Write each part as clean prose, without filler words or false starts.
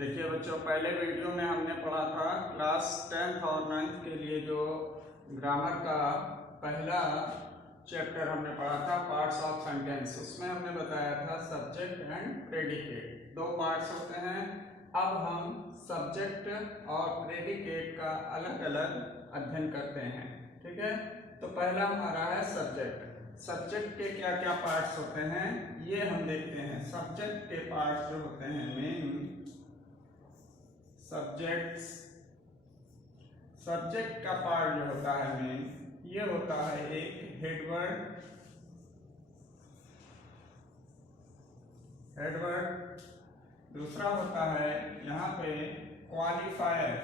देखिए बच्चों, पहले वीडियो में हमने पढ़ा था क्लास 10th और 9th के लिए जो ग्रामर का पहला चैप्टर हमने पढ़ा था, पार्ट्स ऑफ सेंटेंस। उसमें हमने बताया था सब्जेक्ट एंड प्रेडिकेट, दो पार्ट्स होते हैं। अब हम सब्जेक्ट और प्रेडिकेट का अलग अलग अध्ययन करते हैं। ठीक है, तो पहला हमारा है सब्जेक्ट। सब्जेक्ट के क्या क्या पार्ट्स होते हैं ये हम देखते हैं। सब्जेक्ट के पार्ट्स जो होते हैं मेन सब्जेक्ट का पार्ट जो होता है मेन, ये होता है एक हेडवर्ड, दूसरा होता है यहाँ पे क्वालिफायर।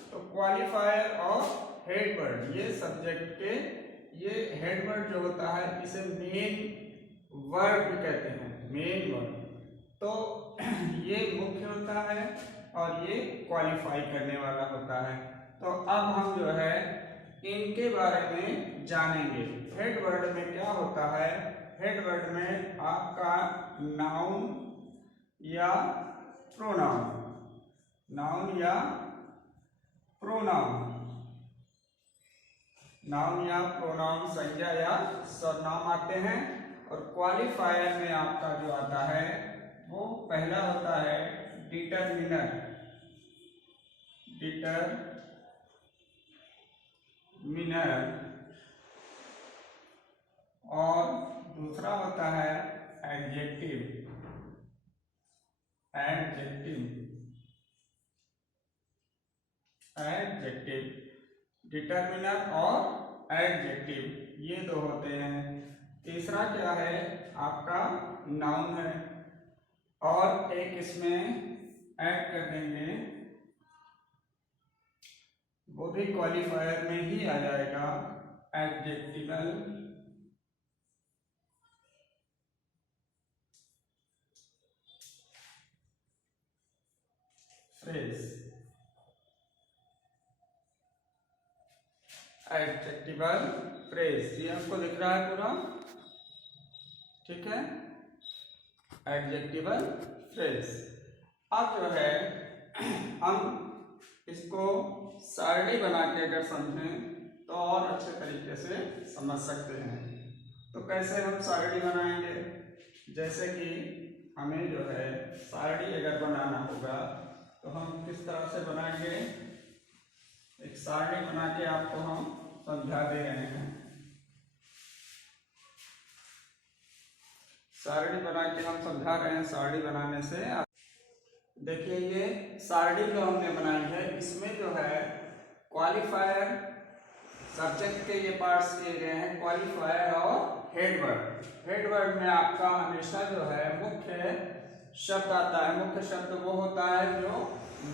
तो क्वालिफायर और हेडवर्ड ये सब्जेक्ट के, ये हेडवर्ड जो होता है इसे मेन वर्ड भी कहते हैं, मेन वर्ड। तो ये मुख्य होता है और ये क्वालिफाई करने वाला होता है। तो अब हम जो है इनके बारे में जानेंगे। हेडवर्ड में क्या होता है? हेडवर्ड में आपका नाउन या प्रोनाउन संज्ञा या सर्वनाम आते हैं। और क्वालिफायर में आपका जो आता है वो पहला होता है डिटरमिनर और दूसरा होता है एडजेक्टिव। डिटरमिनर और एडजेक्टिव ये दो होते हैं। तीसरा क्या है? आपका नाउन है, और एक इसमें ऐड कर देंगे, वो भी क्वालिफायर में ही आ जाएगा, एडजेक्टिवल फ्रेज। ये आपको दिख रहा है पूरा? ठीक है, एडजेक्टिवल फ्रेज। अब जो है हम इसको सारणी बना के अगर समझें तो और अच्छे तरीके से समझ सकते हैं। तो कैसे हम सारणी बनाएंगे? जैसे कि हमें जो है सारणी अगर बनाना होगा तो हम किस तरह से बनाएंगे? एक सारणी बना के आपको हम समझा दे रहे हैं। सारणी बना के हम समझा रहे हैं। सारणी बनाने से देखिए, ये सारणी जो हमने बनाई है इसमें जो है क्वालिफायर, सब्जेक्ट के ये पार्ट्स किए गए हैं, क्वालिफायर और हेडवर्ड में आपका हमेशा जो है मुख्य शब्द आता है। मुख्य शब्द वो होता है जो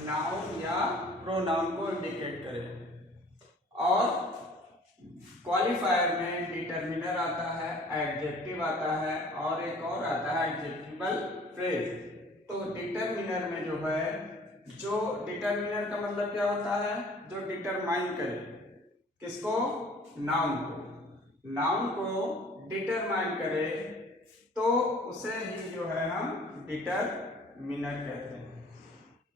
नाउन या प्रोनाउन को इंडिकेट करे। और क्वालिफायर में डिटरमिनर आता है, एडजेक्टिव आता है और एक और आता है एडजेक्टिवल फ्रेज। तो डिटरमिनर में जो है, जो डिटरमिनर का मतलब क्या होता है? जो डिटरमाइन करे, किसको? नाउन को डिटरमाइन करे तो उसे ही जो है हम डिटरमिनर कहते हैं,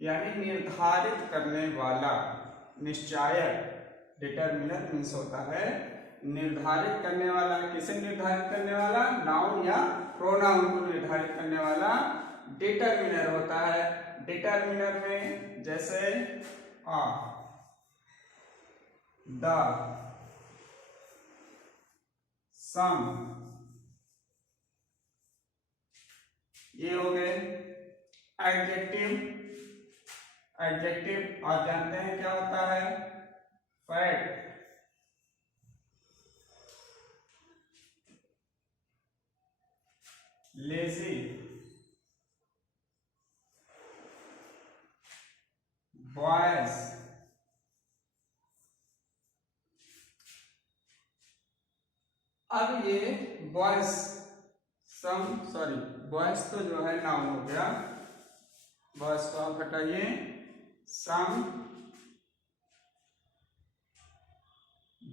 यानी निर्धारित करने वाला, निश्चायक। डिटरमिनर मीन्स होता है निर्धारित करने वाला। किसे निर्धारित करने वाला? नाउन या प्रोनाउन को निर्धारित करने वाला डिटरमिनर होता है। डिटरमिनर में जैसे द, सम, ये हो गए एडजेक्टिव। आप जानते हैं क्या होता है? Fat, lazy, boys. अब ये बॉयज तो जो है नाउन हो गया, बॉयज को आप हटाइए। सम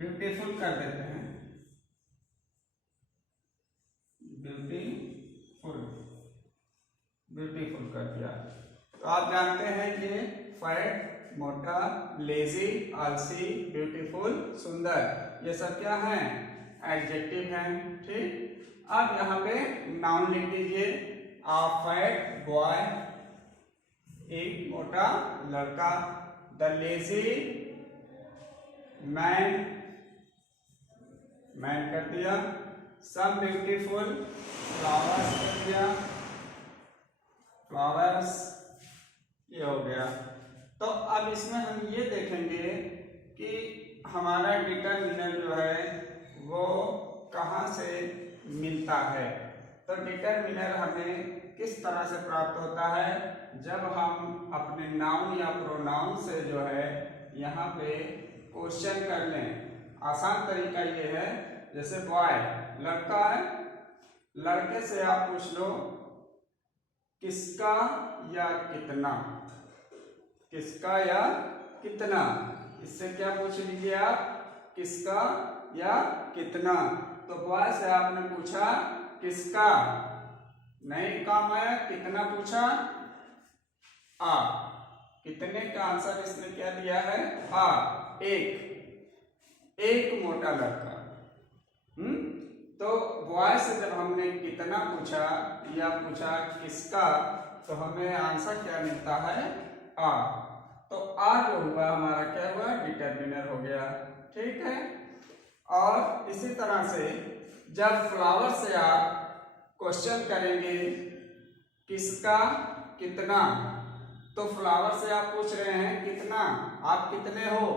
ब्यूटीफुल कर देते हैं, ब्यूटीफुल, ब्यूटीफुल कर दिया। तो आप जानते हैं कि फैट, मोटा, लेजी, आलसी, ब्यूटीफुल, सुंदर, ये सब क्या हैं? एडजेक्टिव हैं। ठीक, अब यहाँ पे नाउन लिख दीजिए। आ फैट बॉय, एक मोटा लड़का। द लेजी मैन, मैन कर दिया। सम ब्यूटीफुल फ्लावर्स कर दिया, फ्लावर्स, ये हो गया। तो अब इसमें हम ये देखेंगे कि हमारा डिटरमिनर जो है वो कहाँ से मिलता है। तो डिटरमिनर हमें किस तरह से प्राप्त होता है? जब हम अपने नाउन या प्रोनाउन से जो है यहाँ पे क्वेश्चन कर लें। आसान तरीका ये है, जैसे बॉय लड़का है, लड़के से आप पूछ लो किसका या कितना, किसका या कितना। इससे क्या पूछ लीजिए आप? किसका या कितना। तो बॉय से आपने पूछा किसका, नहीं काम आया, कितना पूछा, आ। कितने का आंसर इसने क्या दिया है? आ। एक, एक मोटा लड़का। तो बॉय से जब हमने कितना पूछा या पूछा किसका, तो हमें आंसर क्या मिलता है? आ। तो आ जो हुआ हमारा क्या हुआ? डिटरमिनर हो गया। ठीक है। और इसी तरह से जब फ्लावर से आप क्वेश्चन करेंगे किसका कितना, तो फ्लावर से आप पूछ रहे हैं कितना, आप कितने हो,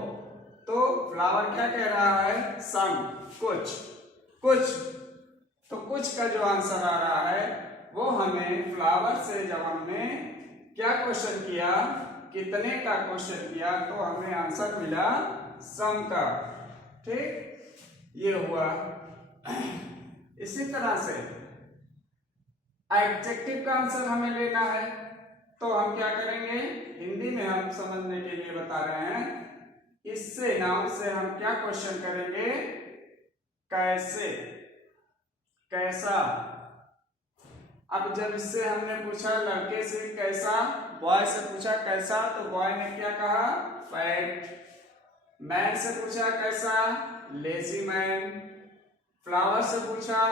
तो फ्लावर क्या कह रहा है? सम, कुछ, कुछ। तो कुछ का जो आंसर आ रहा है वो हमें फ्लावर से जब हमने क्या क्वेश्चन किया, कितने का क्वेश्चन किया, तो हमें आंसर मिला सम का। ठीक, ये हुआ। इसी तरह से एडजेक्टिव का आंसर हमें लेना है, तो हम क्या करेंगे? हिंदी में हम समझने के लिए बता रहे हैं। इससे नाउन से हम क्या क्वेश्चन करेंगे? कैसे, कैसा। अब जब इससे हमने पूछा लड़के से कैसा, बॉय से पूछा कैसा, तो बॉय ने क्या कहा? फैट। मैन से पूछा कैसा? Lazy man. फ्लावर से पूछा,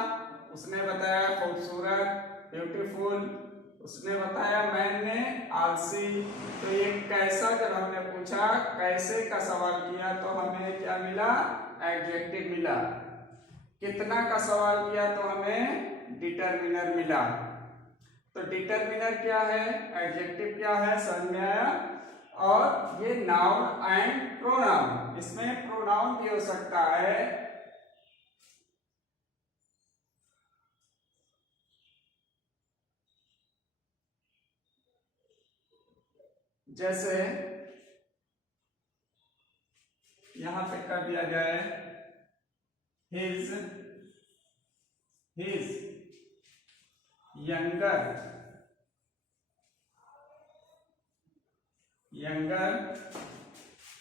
उसने बताया खूबसूरत, ब्यूटीफुल। उसने बताया मैन ने आलसी। तो ये कैसा जब हमने पूछा, कैसे का सवाल किया, तो हमें क्या मिला? एडजेक्टिव मिला। कितना का सवाल किया तो हमें डिटरमिनर मिला। तो डिटरमिनर क्या है, एडजेक्टिव क्या है, समझ में आया। और ये नाउन एंड प्रोनाउन, इसमें प्रोनाउन भी हो सकता है। जैसे यहां पे कर दिया जाए his, his younger, younger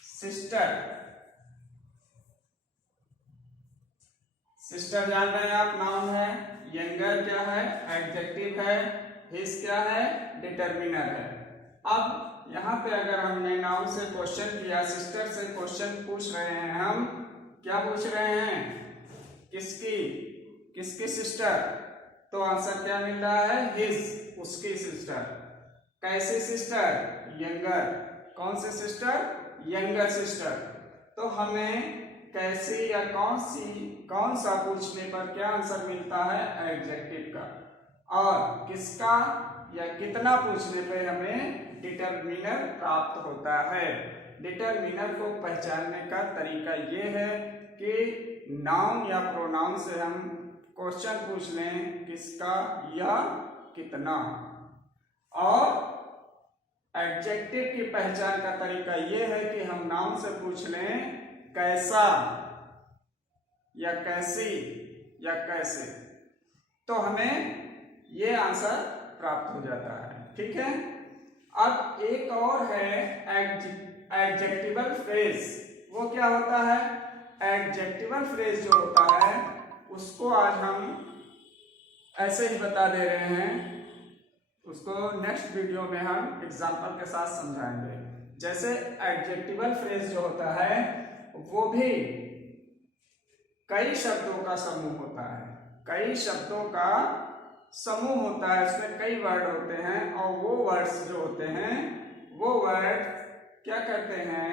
sister. Sister जान रहे हैं आप, नाउन है। यंगर क्या है? एडजेक्टिव है। हिज क्या है? डिटरमिनर है। अब यहाँ पे अगर हमने नाउन से क्वेश्चन किया, सिस्टर से क्वेश्चन पूछ रहे हैं हम, क्या पूछ रहे हैं? किसकी, किसकी सिस्टर, तो आंसर क्या मिल रहा है? हिज, उसकी सिस्टर। कैसी सिस्टर? यंगर। कौन सी सिस्टर? Younger sister. तो हमें कैसी या कौन सी, कौन सा पूछने पर क्या आंसर मिलता है? एडजेक्टिव का। और किसका या कितना पूछने पर हमें डिटरमिनर प्राप्त होता है। डिटरमिनर को पहचानने का तरीका ये है कि नाउन या प्रोनाउन से हम क्वेश्चन पूछ लें किसका या कितना। और एडजेक्टिव की पहचान का तरीका ये है कि हम नाउन से पूछ लें कैसा या कैसी या कैसे, तो हमें ये आंसर प्राप्त हो जाता है। ठीक है। अब एक और है एडजेक्टिवल फ्रेज। वो क्या होता है? एडजेक्टिवल फ्रेज जो होता है उसको आज हम ऐसे ही बता दे रहे हैं, उसको नेक्स्ट वीडियो में हम एग्जाम्पल के साथ समझाएंगे। जैसे एडजेक्टिवल फ्रेज जो होता है वो भी कई शब्दों का समूह होता है, कई शब्दों का समूह होता है, इसमें कई वर्ड होते हैं और वो वर्ड्स जो होते हैं वो वर्ड क्या करते हैं,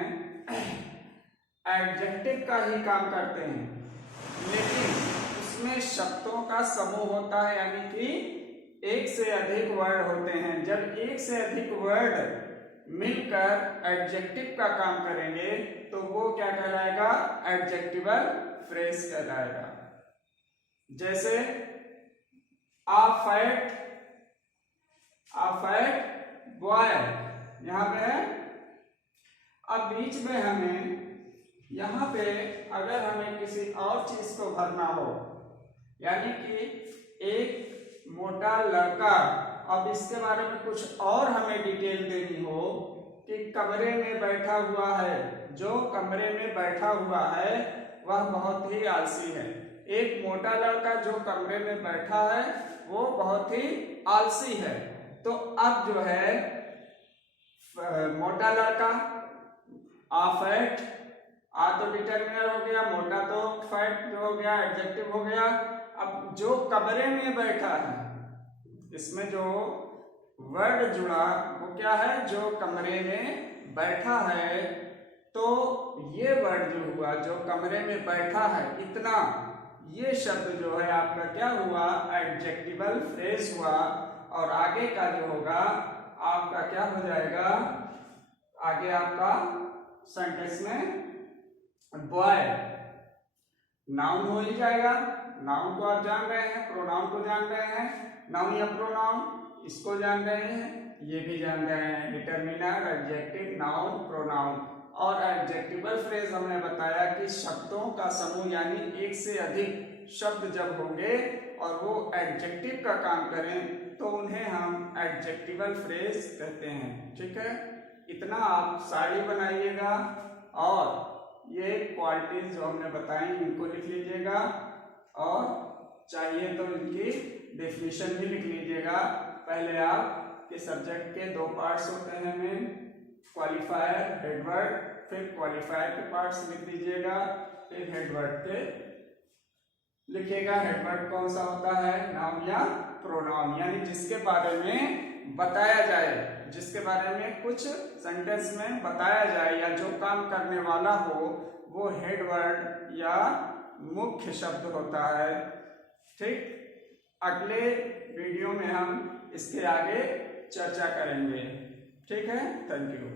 एडजेक्टिव का ही काम करते हैं, लेकिन उसमें शब्दों का समूह होता है, यानी कि एक से अधिक वर्ड होते हैं। जब एक से अधिक वर्ड मिलकर एडजेक्टिव का काम करेंगे तो वो क्या कहलाएगा, एडजेक्टिवल फ्रेज कहलाएगा। जैसे आ फैट बॉय यहां पे है। अब बीच में हमें यहाँ पे अगर हमें किसी और चीज को भरना हो, यानी कि एक मोटा लड़का, अब इसके बारे में कुछ और हमें डिटेल देनी हो कि कमरे में बैठा हुआ है, जो कमरे में बैठा हुआ है वह बहुत ही आलसी है। एक मोटा लड़का जो कमरे में बैठा है वो बहुत ही आलसी है। तो अब जो है मोटा लड़का, आ फैट, आ तो डिटरमिनर हो गया, मोटा तो फैट जो हो गया एडजेक्टिव हो गया। अब जो कमरे में बैठा है, इसमें जो वर्ड जुड़ा वो क्या है, जो कमरे में बैठा है। तो ये वर्ड जो हुआ, जो कमरे में बैठा है, इतना, ये शब्द जो है आपका क्या हुआ, एडजेक्टिवल फ्रेज हुआ। और आगे का जो होगा आपका क्या हो जाएगा, आगे आपका सेंटेंस में बॉय नाउन हो ही जाएगा। नाउन को आप जान रहे हैं, प्रोनाउन को जान रहे हैं, नाउन या प्रोनाउन इसको जान रहे हैं, ये भी जान रहे हैं, डिटरमिनर, एडजेक्टिव, नाउन, प्रोनाउन। और एडजेक्टिवल फ्रेज हमने बताया कि शब्दों का समूह, यानी एक से अधिक शब्द जब होंगे और वो एडजेक्टिव का काम करें तो उन्हें हम एडजेक्टिवल फ्रेज कहते हैं। ठीक है, इतना आप शायरी बनाइएगा और ये क्वालिटीज जो हमने बताई इनको लिख लीजिएगा, और चाहिए तो इनकी डेफिनेशन भी लिख लीजिएगा। पहले आपके सब्जेक्ट के 2 पार्ट्स होते हैं मेन, क्वालिफायर, हेडवर्ड, फिर क्वालिफायर के पार्ट्स लिख दीजिएगा, फिर हेडवर्ड के लिखिएगा। हेडवर्ड कौन सा होता है, नाउन या प्रोनाउन, यानी जिसके बारे में बताया जाए, जिसके बारे में कुछ सेंटेंस में बताया जाए या जो काम करने वाला हो वो हेडवर्ड या मुख्य शब्द होता है। ठीक, अगले वीडियो में हम इसके आगे चर्चा करेंगे। ठीक है, थैंक यू।